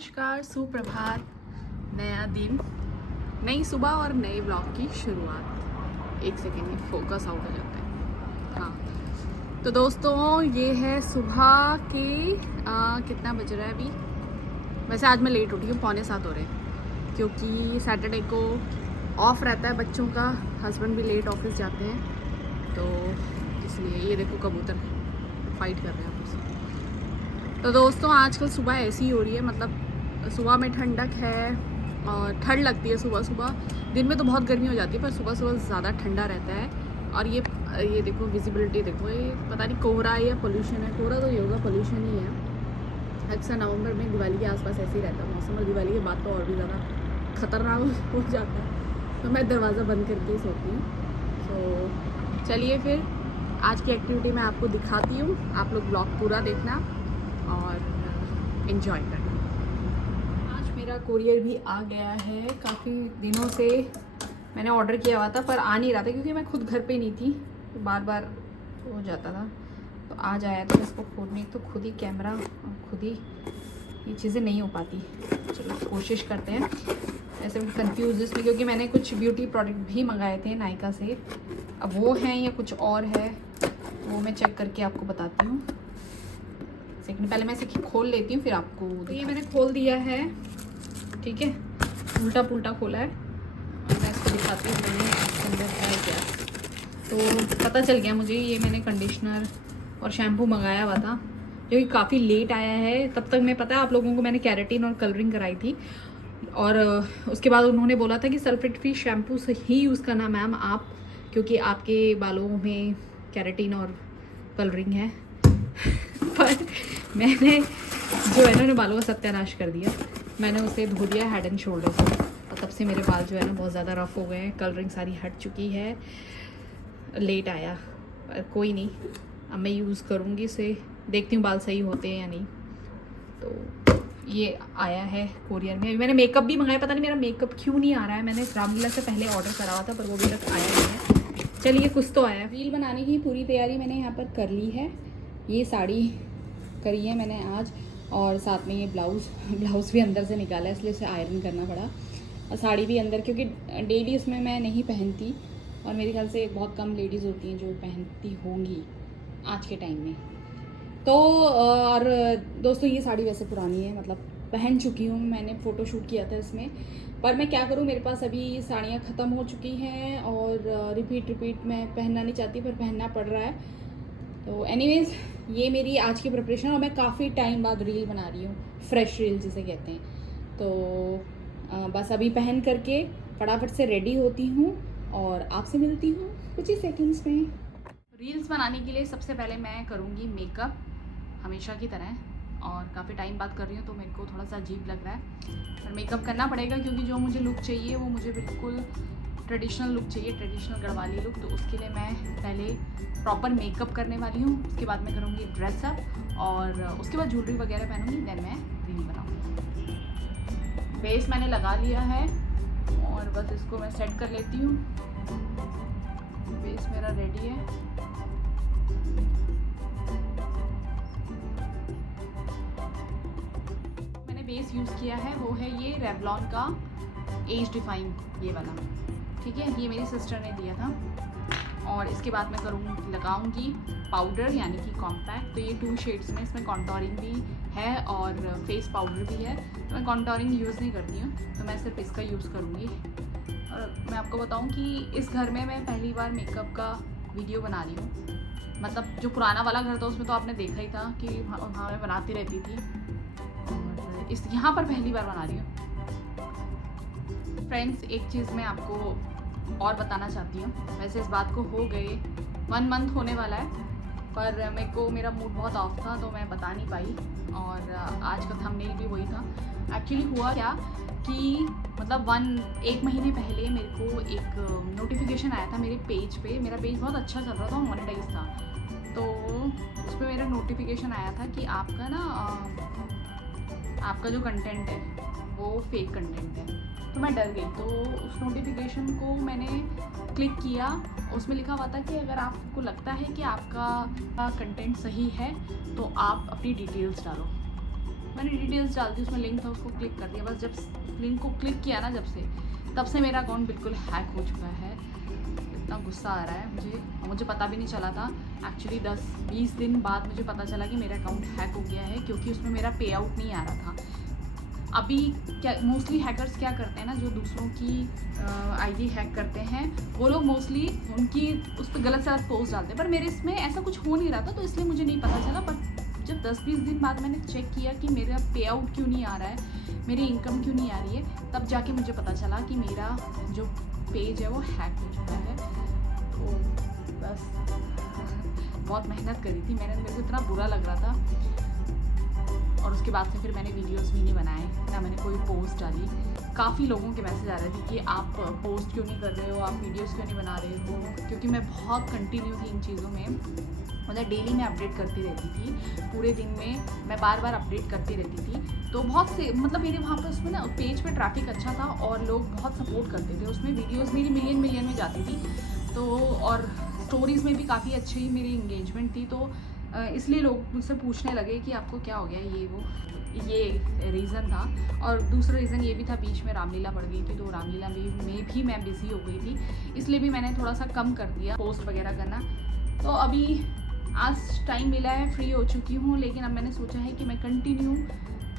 नमस्कार, सुप्रभात। नया दिन, नई सुबह और नए ब्लॉग की शुरुआत। एक सेकेंड में फोकस आउट हो जाता है। हाँ, तो दोस्तों ये है सुबह के कितना बज रहा है अभी। वैसे आज मैं लेट उठी हूँ, 6:45 हो रहे हैं, क्योंकि सैटरडे को ऑफ रहता है बच्चों का। हस्बैंड भी लेट ऑफिस जाते हैं, तो इसलिए ये देखो कबूतर फाइट कर रहे हैं आपस में। तो दोस्तों आजकल सुबह ऐसी ही हो रही है, मतलब सुबह में ठंडक है और ठंड लगती है सुबह सुबह। दिन में तो बहुत गर्मी हो जाती है, पर सुबह सुबह ज़्यादा ठंडा रहता है। और ये देखो विजिबिलिटी देखो, ये पता नहीं कोहरा है या पोल्यूशन है। कोहरा तो ये होगा, पोल्यूशन ही है। अक्सर नवंबर में दिवाली के आसपास ऐसे ही रहता है मौसम, और दिवाली के बाद तो और भी ज़्यादा ख़तरनाक हो जाता है। तो मैं दरवाज़ा बंद करके ही सोती हूँ। तो चलिए फिर आज की एक्टिविटी मैं आपको दिखाती हूँ। आप लोग ब्लॉग पूरा देखना और एंजॉय करना। आज मेरा कोरियर भी आ गया है। काफ़ी दिनों से मैंने ऑर्डर किया हुआ था, पर आ नहीं रहा था क्योंकि मैं खुद घर पे नहीं थी, तो बार बार हो जाता था। तो आज आया था। इसको खोलने तो खुद ही कैमरा और खुद ही ये चीज़ें नहीं हो पाती। चलो कोशिश करते हैं। ऐसे मैं कन्फ्यूज़ इसलिए क्योंकि मैंने कुछ ब्यूटी प्रोडक्ट भी मंगाए थे नायका से। अब वो हैं या कुछ और है, वो मैं चेक करके आपको बताती हूँ। सेकंड पहले मैं इसे खोल लेती हूँ, फिर आपको। तो ये मैंने खोल दिया है, ठीक है, उल्टा पुल्टा खोला है। और मैं इसको दिखाती हूँ मैंने अंदर है क्या। तो पता चल गया मुझे, ये मैंने कंडीशनर और शैम्पू मंगाया हुआ था, जो कि काफ़ी लेट आया है। तब तक मैं, पता है आप लोगों को, मैंने कैरेटीन और कलरिंग कराई थी, और उसके बाद उन्होंने बोला था कि सल्फेट फ्री शैम्पू से ही यूज़ करना मैम आप, क्योंकि आपके बालों में कैरेटीन और कलरिंग है। पर मैंने जो है ना, उन्हें बालों का सत्यानाश कर दिया। मैंने उसे धो दिया हेड एंड शोल्डर से, और तब से मेरे बाल जो है ना बहुत ज़्यादा रफ़ हो गए हैं। कलरिंग सारी हट चुकी है। लेट आया, पर कोई नहीं, अब मैं यूज़ करूँगी इसे, देखती हूँ बाल सही होते हैं या नहीं। तो ये आया है कोरियर में। अभी मैंने मेकअप भी मंगाया, पता नहीं मेरा मेकअप क्यों नहीं आ रहा है। मैंने रामलीला से पहले ऑर्डर करा हुआ था, पर वो भी तक आया नहीं है। चलिए कुछ तो आया। रील बनाने की पूरी तैयारी मैंने यहाँ पर कर ली है। ये साड़ी करी है मैंने आज, और साथ में ये ब्लाउज़ भी अंदर से निकाला है, इसलिए उसे आयरन करना पड़ा। और साड़ी भी अंदर, क्योंकि डेली उसमें मैं नहीं पहनती, और मेरे ख्याल से बहुत कम लेडीज़ होती हैं जो पहनती होंगी आज के टाइम में। तो और दोस्तों ये साड़ी वैसे पुरानी है, मतलब पहन चुकी हूँ, मैंने फ़ोटो शूट किया था इसमें। पर मैं क्या करूँ, मेरे पास अभी साड़ियाँ ख़त्म हो चुकी हैं, और रिपीट मैं पहनना नहीं चाहती, पर पहनना पड़ रहा है। तो एनीवेज़ ये मेरी आज की प्रिपरेशन, और मैं काफ़ी टाइम बाद रील बना रही हूँ, फ्रेश रील जिसे कहते हैं। तो बस अभी पहन करके फटाफट से रेडी होती हूँ और आपसे मिलती हूँ कुछ ही सेकंड्स में। रील्स बनाने के लिए सबसे पहले मैं करूँगी मेकअप, हमेशा की तरह, और काफ़ी टाइम बाद कर रही हूँ तो मेरे को थोड़ा सा अजीब लग रहा है, पर मेकअप करना पड़ेगा, क्योंकि जो मुझे लुक चाहिए वो मुझे बिल्कुल ट्रेडिशनल लुक चाहिए, ट्रेडिशनल गढ़वाली लुक। तो उसके लिए मैं पहले प्रॉपर मेकअप करने वाली हूँ, उसके बाद मैं करूँगी ड्रेसअप, और उसके बाद ज्वेलरी वगैरह पहनूँगी, देन मैं रील बनाऊँगी। बेस मैंने लगा लिया है, और बस इसको मैं सेट कर लेती हूँ। बेस मेरा रेडी है। मैंने बेस यूज़ किया है, वो है ये रेवलॉन का एज डिफाइन, ये वाला, ठीक है, ये मेरी सिस्टर ने दिया था। और इसके बाद मैं लगाऊंगी पाउडर, यानी कि कॉम्पैक्ट। तो ये 2 शेड्स में, इसमें कॉन्टोरिंग भी है और फेस पाउडर भी है। तो मैं कॉन्टोरिंग यूज़ नहीं करती हूँ, तो मैं सिर्फ इसका यूज़ करूँगी। और मैं आपको बताऊँ कि इस घर में मैं पहली बार मेकअप का वीडियो बना रही हूँ। मतलब जो पुराना वाला घर था उसमें तो आपने देखा ही था कि वहाँ मैं बनाती रहती थी, और यहाँ पर पहली बार बना रही हूँ। फ्रेंड्स एक चीज़ मैं आपको और बताना चाहती हूँ। वैसे इस बात को हो गए 1 मंथ होने वाला है, पर मेरा मूड बहुत ऑफ था, तो मैं बता नहीं पाई, और आज का थंबनेल भी वही था। एक्चुअली हुआ क्या कि मतलब 1 महीने पहले मेरे को एक नोटिफिकेशन आया था मेरे पेज पे। मेरा पेज बहुत अच्छा चल रहा था, मोनेटाइज था, तो उस पर मेरा नोटिफिकेशन आया था कि आपका ना आपका जो कंटेंट है वो फेक कंटेंट है। तो मैं डर गई, तो उस नोटिफिकेशन को मैंने क्लिक किया। उसमें लिखा हुआ था कि अगर आपको लगता है कि आपका कंटेंट सही है तो आप अपनी डिटेल्स डालो। मैंने डिटेल्स डाल दी, उसमें लिंक था, उसको क्लिक कर दिया। बस जब लिंक को क्लिक किया ना तब से मेरा अकाउंट बिल्कुल हैक हो चुका है। इतना गुस्सा आ रहा है मुझे, मुझे पता भी नहीं चला था। एक्चुअली 10-20 दिन बाद मुझे पता चला कि मेरा अकाउंट हैक हो गया है, क्योंकि उसमें मेरा पे आउट नहीं आ रहा था। अभी क्या मोस्टली हैकर्स क्या करते हैं ना, जो दूसरों की आईडी हैक करते हैं, वो लोग मोस्टली उनकी उस पर गलत से गलत पोस्ट डालते हैं। पर मेरे इसमें ऐसा कुछ हो नहीं रहा था, तो इसलिए मुझे नहीं पता चला। पर जब 10-20 दिन बाद मैंने चेक किया कि मेरा पे आउट क्यों नहीं आ रहा है, मेरी इनकम क्यों नहीं आ रही है, तब जाके मुझे पता चला कि मेरा जो पेज है वो हैक हो चुका है। तो बस बहुत मेहनत करी थी मैंने, मेरे को इतना बुरा लग रहा था। और उसके बाद से फिर मैंने वीडियोस भी नहीं बनाए, ना मैंने कोई पोस्ट डाली। काफ़ी लोगों के मैसेज आ रहे थे कि आप पोस्ट क्यों नहीं कर रहे हो, आप वीडियोस क्यों नहीं बना रहे हो, क्योंकि मैं बहुत कंटिन्यू थी इन चीज़ों में। मतलब डेली मैं अपडेट करती रहती थी, पूरे दिन में मैं बार बार अपडेट करती रहती थी। तो बहुत से मतलब मेरे वहाँ पर उसमें ना पेज पे ट्रैफिक अच्छा था और लोग बहुत सपोर्ट करते थे। उसमें वीडियोस मेरी मिलियन में जाती थी, तो और स्टोरीज़ में भी काफ़ी अच्छी मेरी इंगेजमेंट थी। तो इसलिए लोग मुझसे पूछने लगे कि आपको क्या हो गया, ये वो, ये रीज़न था। और दूसरा रीज़न ये भी था, बीच में रामलीला पड़ गई थी, तो रामलीला में भी मैं बिज़ी हो गई थी, इसलिए भी मैंने थोड़ा सा कम कर दिया पोस्ट वगैरह करना। तो अभी आज टाइम मिला है, फ्री हो चुकी हूँ, लेकिन अब मैंने सोचा है कि मैं कंटिन्यू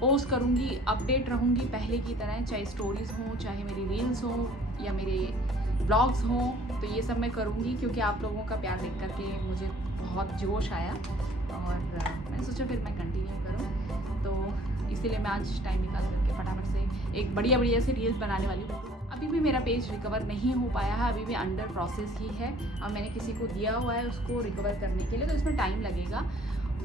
पोस्ट करूँगी, अपडेट रहूँगी पहले की तरह, चाहे स्टोरीज़ हों, चाहे मेरी रील्स हों या मेरे ब्लॉग्स हों, तो ये सब मैं करूँगी, क्योंकि आप लोगों का प्यार देख करके मुझे बहुत जोश आया और मैंने सोचा फिर मैं कंटिन्यू करूँ। तो इसीलिए मैं आज टाइम निकाल करके फटाफट से एक बढ़िया सी रील्स बनाने वाली हूँ। अभी भी मेरा पेज रिकवर नहीं हो पाया है, अभी भी अंडर प्रोसेस ही है, और मैंने किसी को दिया हुआ है उसको रिकवर करने के लिए, तो इसमें टाइम लगेगा।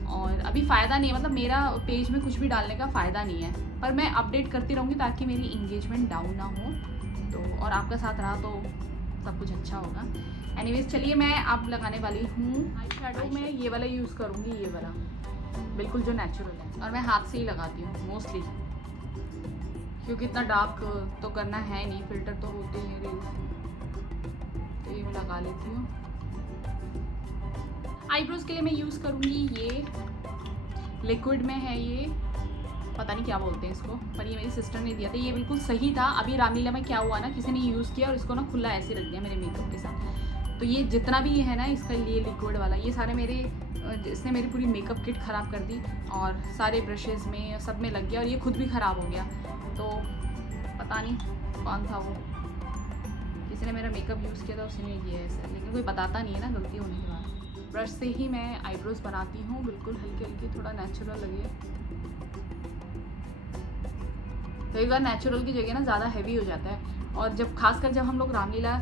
और अभी फ़ायदा नहीं है, मतलब मेरा पेज में कुछ भी डालने का फ़ायदा नहीं है, पर मैं अपडेट करती रहूँगी ताकि मेरी इंगेजमेंट डाउन ना हो। तो और आपका साथ रहा तो सब कुछ अच्छा होगा। एनीवेज चलिए, मैं अब लगाने वाली हूँ आई शेडो में ये वाला यूज़ करूँगी, ये वाला बिल्कुल जो नेचुरल है, और मैं हाथ से ही लगाती हूँ मोस्टली, क्योंकि इतना डार्क तो करना है नहीं, फिल्टर तो होते हैं रील्स, तो ये मैं लगा लेती हूँ। आईब्रोज़ के लिए मैं यूज़ करूँगी ये लिक्विड में है, ये पता नहीं क्या बोलते हैं इसको, पर ये मेरी सिस्टर ने दिया था, ये बिल्कुल सही था। अभी रामलीला में क्या हुआ ना, किसी ने यूज़ किया और इसको ना खुला ऐसे रख दिया मेरे मेकअप के साथ। तो ये जितना भी है ना इसका, ये लिक्विड वाला, ये सारे मेरे, इसने मेरी पूरी मेकअप किट ख़राब कर दी, और सारे ब्रशेज़ में सब में लग गया, और ये खुद भी ख़राब हो गया। तो पता नहीं कौन था वो, किसी ने मेरा मेकअप यूज़ किया था, उसी ने किया ऐसा, लेकिन कोई बताता नहीं है ना गलती होने के बाद। ब्रश से ही मैं आईब्रोज़ बनाती हूँ, बिल्कुल हल्की हल्की, थोड़ा नेचुरल लगे। कई बार नेचुरल की जगह ना ज़्यादा हैवी हो जाता है, और जब खासकर जब हम लोग रामलीला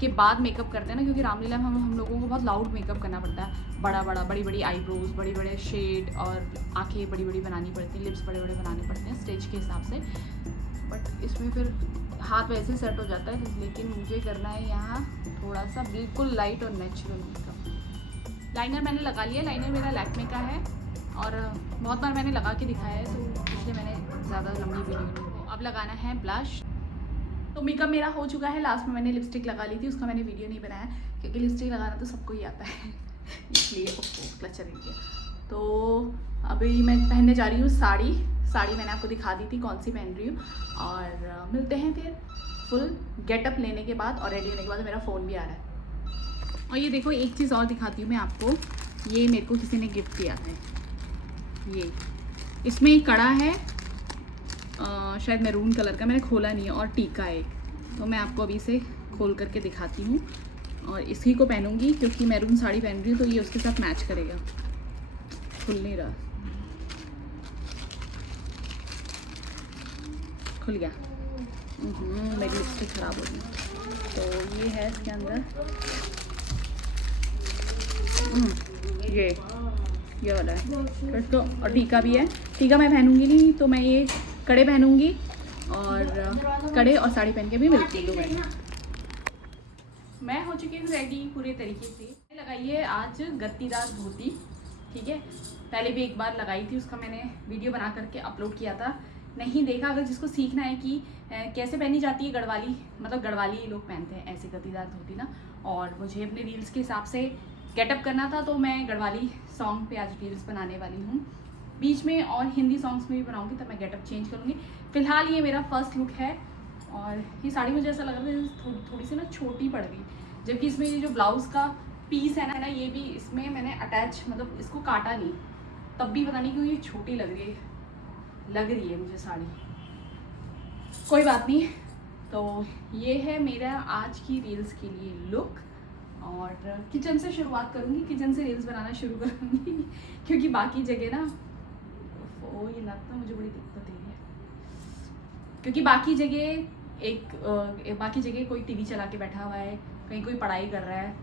के बाद मेकअप करते हैं ना, क्योंकि रामलीला में हम लोगों को बहुत लाउड मेकअप करना पड़ता है, बड़ी आईब्रोज, बड़े शेड, और आंखें बड़ी बड़ी बनानी पड़ती हैं, लिप्स बड़े बड़े बनाने पड़ते हैं स्टेज के हिसाब से। बट इसमें फिर हाथ वैसे सेट हो जाता है, लेकिन मुझे करना है यहाँ थोड़ा सा बिल्कुल लाइट और नेचुरल मेकअप। लाइनर मैंने लगा लिया, लाइनर मेरा लैक्मे का है, और बहुत बार मैंने लगा के दिखाया है, तो इसलिए मैंने ज़्यादा लंबी वीडियो नहीं। अब लगाना है ब्लश। तो मेकअप मेरा हो चुका है, लास्ट में मैंने लिपस्टिक लगा ली थी, उसका मैंने वीडियो नहीं बनाया, क्योंकि लिपस्टिक लगाना तो सबको ही आता है इसलिए क्लच चल गया। तो अभी मैं पहनने जा रही हूँ साड़ी मैंने आपको दिखा दी थी कौन सी पहन रही हूँ, और मिलते हैं फिर फुल गेटअप लेने के बाद और रेडी होने के बाद। मेरा फ़ोन भी आ रहा है। और ये देखो, एक चीज़ और दिखाती हूँ मैं आपको, ये मेरे को किसी ने गिफ्ट किया है, ये इसमें एक कड़ा है, शायद मैरून कलर का, मैंने खोला नहीं है, और टीका है एक, तो मैं आपको अभी से खोल करके दिखाती हूँ, और इसी को पहनूंगी क्योंकि मैरून साड़ी पहन रही हूँ, तो ये उसके साथ मैच करेगा। खुल नहीं रहा, खुल गया। मेरी लिपस्टिक ख़राब हो गई। तो ये है इसके अंदर, ये वाला है तो, और टीका भी है। टीका मैं पहनूंगी नहीं, तो मैं ये कड़े पहनूंगी, और कड़े और साड़ी पहन के भी मिलती हूँ। मैं हो चुकी हूँ रेडी पूरे तरीके से। लगाई है आज गत्तीदार धोती, ठीक है, पहले भी एक बार लगाई थी, उसका मैंने वीडियो बना करके अपलोड किया था, नहीं देखा। अगर जिसको सीखना है कि कैसे पहनी जाती है गढ़वाली, मतलब गढ़वाली लोग पहनते हैं ऐसे गत्तीदार धोती ना, और मुझे अपने रील्स के हिसाब से गेटअप करना था, तो मैं गढ़वाली सॉन्ग पे आज रील्स बनाने वाली हूँ। बीच में और हिंदी सॉन्ग्स में भी बनाऊंगी तब मैं गेटअप चेंज करूँगी। फिलहाल ये मेरा फर्स्ट लुक है और ये साड़ी मुझे ऐसा लग रहा है थोड़ी सी ना छोटी पड़ गई, जबकि इसमें ये जो ब्लाउज़ का पीस है ना ये भी इसमें मैंने अटैच मतलब इसको काटा नहीं, तब भी पता नहीं क्यों ये छोटी लग रही है मुझे साड़ी। कोई बात नहीं। तो ये है मेरा आज की रील्स के लिए लुक और किचन से शुरुआत करूँगी, किचन से रील्स बनाना शुरू करूँगी क्योंकि बाकी जगह ना ये लगता है मुझे बड़ी दिक्कत दे रही है, क्योंकि बाकी जगह कोई टीवी चला के बैठा हुआ है, कहीं कोई पढ़ाई कर रहा है,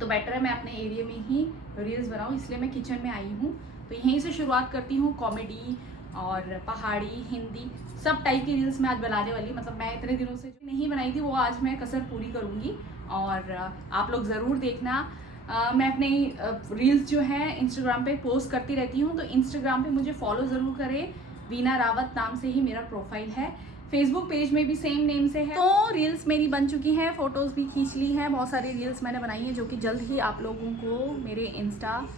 तो बेटर है मैं अपने एरिया में ही रील्स बनाऊँ, इसलिए मैं किचन में आई हूँ। तो यहीं से शुरुआत करती हूँ, कॉमेडी और पहाड़ी हिंदी सब टाइप की रील्स मैं आज बनाने वाली। मतलब मैं इतने दिनों से नहीं बनाई थी वो आज मैं कसर पूरी करूँगी और आप लोग ज़रूर देखना। मैं अपने रील्स जो है इंस्टाग्राम पे पोस्ट करती रहती हूँ, तो इंस्टाग्राम पे मुझे फॉलो ज़रूर करें, वीना रावत नाम से ही मेरा प्रोफाइल है। फेसबुक पेज में भी सेम नेम से है। तो रील्स मेरी बन चुकी हैं, फ़ोटोज़ भी खींच ली हैं, बहुत सारी रील्स मैंने बनाई हैं जो कि जल्द ही आप लोगों को मेरे इंस्टा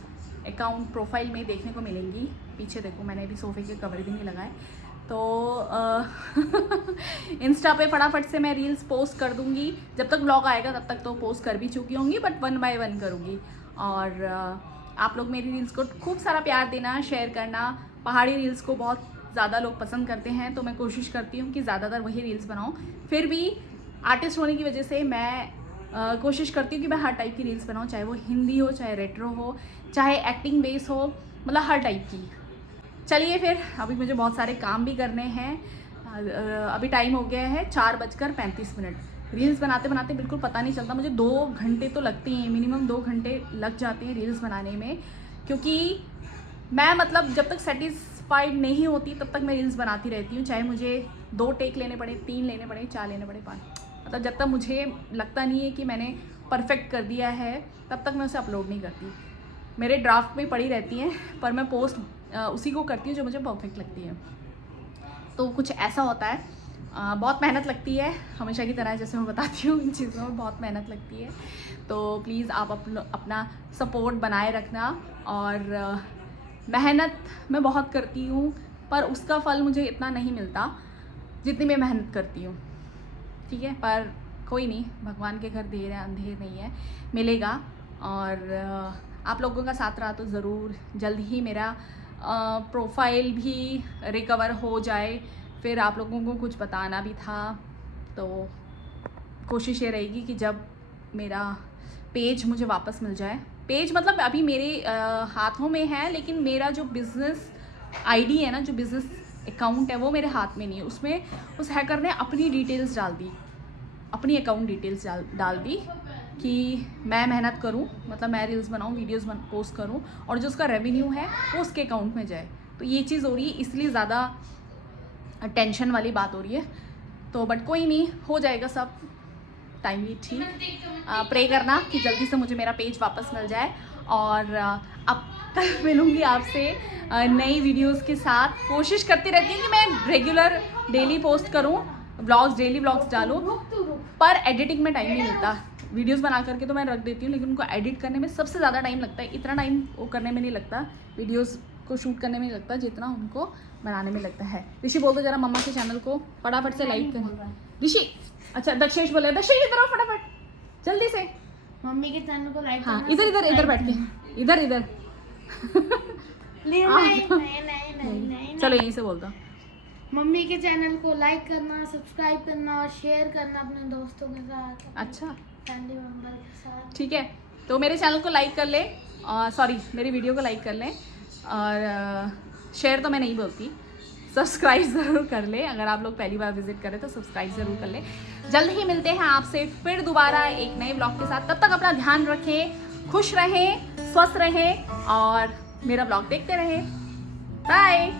अकाउंट प्रोफाइल में देखने को मिलेंगी। पीछे देखो मैंने अभी सोफे के कवर भी नहीं लगाए, तो इंस्टा पे फटाफट से मैं रील्स पोस्ट कर दूंगी। जब तक ब्लॉग आएगा तब तक तो पोस्ट कर भी चुकी होंगी, बट 1 बाय 1 करूँगी। और आप लोग मेरी रील्स को खूब सारा प्यार देना, शेयर करना। पहाड़ी रील्स को बहुत ज़्यादा लोग पसंद करते हैं, तो मैं कोशिश करती हूँ कि ज़्यादातर वही रील्स बनाऊँ। फिर भी आर्टिस्ट होने की वजह से मैं कोशिश करती हूँ कि मैं हर टाइप की रील्स बनाऊँ, चाहे वो हिंदी हो, चाहे रेट्रो हो, चाहे एक्टिंग बेस हो, मतलब हर टाइप की। चलिए फिर, अभी मुझे बहुत सारे काम भी करने हैं। अभी टाइम हो गया है 4:35। रील्स बनाते बनाते बिल्कुल पता नहीं चलता, मुझे 2 घंटे तो लगते हैं, मिनिमम 2 घंटे लग जाते हैं रील्स बनाने में, क्योंकि मैं मतलब जब तक सेटिस्फाइड नहीं होती तब तक मैं रील्स बनाती रहती हूँ, चाहे मुझे 2 टेक लेने पड़े, 3 लेने पड़े, 4 लेने पड़े, 5, मतलब जब तक मुझे लगता नहीं है कि मैंने परफेक्ट कर दिया है तब तक मैं उसे अपलोड नहीं करती। मेरे ड्राफ्ट में पड़ी रहती हैं, पर मैं पोस्ट उसी को करती हूँ जो मुझे परफेक्ट लगती है। तो कुछ ऐसा होता है, बहुत मेहनत लगती है, हमेशा की तरह जैसे मैं बताती हूँ, इन चीज़ों में बहुत मेहनत लगती है। तो प्लीज़ आप अपना सपोर्ट बनाए रखना। और मेहनत मैं बहुत करती हूँ, पर उसका फल मुझे इतना नहीं मिलता जितनी मैं मेहनत करती हूँ, ठीक है। पर कोई नहीं, भगवान के घर देर है अंधेर नहीं है, मिलेगा। और आप लोगों का साथ रहा तो ज़रूर जल्द ही मेरा प्रोफाइल भी रिकवर हो जाए। फिर आप लोगों को कुछ बताना भी था, तो कोशिश ये रहेगी कि जब मेरा पेज मुझे वापस मिल जाए, पेज मतलब अभी मेरे हाथों में है, लेकिन मेरा जो बिज़नेस आईडी है ना, जो बिज़नेस अकाउंट है वो मेरे हाथ में नहीं है। उसमें उस हैकर ने अपनी डिटेल्स डाल दी, अपनी अकाउंट डिटेल्स डाल दी कि मैं मेहनत करूं, मतलब मैं रील्स बनाऊं, वीडियोस पोस्ट करूं, और जो उसका रेवेन्यू है वो उसके अकाउंट में जाए। तो ये चीज़ हो रही है, इसलिए ज़्यादा टेंशन वाली बात हो रही है। तो बट कोई नहीं, हो जाएगा सब टाइमली ठीक। प्रे करना कि जल्दी से मुझे मेरा पेज वापस मिल जाए। और अब कल मिलूँगी आपसे नई वीडियोस के साथ। कोशिश करती रहती हूँ कि मैं रेगुलर डेली पोस्ट करूँ, ब्लॉग्स, डेली ब्लॉग्स डालूँ, पर एडिटिंग में टाइम नहीं मिलता। वीडियोस बना करके तो मैं रख देती हूँ, लेकिन उनको एडिट करने में सबसे ज़्यादा टाइम लगता है। इतना टाइम वो करने में नहीं लगता, वीडियोस को शूट करने में नहीं लगता जितना उनको बनाने में लगता है। ऋषि बोल दो जरा मम्मा के चैनल को फटाफट से लाइक करें। ऋषि, अच्छा दक्षेश बोले, दक्षेश इधर आओ फटाफट जल्दी से। मम्मी के चैनल को लाइक, हाँ इधर इधर इधर बैठ के, इधर इधर चलो यहीं से बोल दो। मम्मी के चैनल को लाइक करना, सब्सक्राइब करना और शेयर करना अपने दोस्तों के साथ, अच्छा फैमिली मेंबर के साथ, ठीक है। तो मेरे चैनल को लाइक कर ले, सॉरी मेरी वीडियो को लाइक कर लें, और शेयर तो मैं नहीं बोलती, सब्सक्राइब ज़रूर कर ले। अगर आप लोग पहली बार विजिट करें तो सब्सक्राइब ज़रूर कर ले। जल्द ही मिलते हैं आपसे फिर दोबारा एक नए ब्लॉग के साथ। तब तक अपना ध्यान रखें, खुश रहें, स्वस्थ रहें और मेरा ब्लॉग देखते रहें। बाय।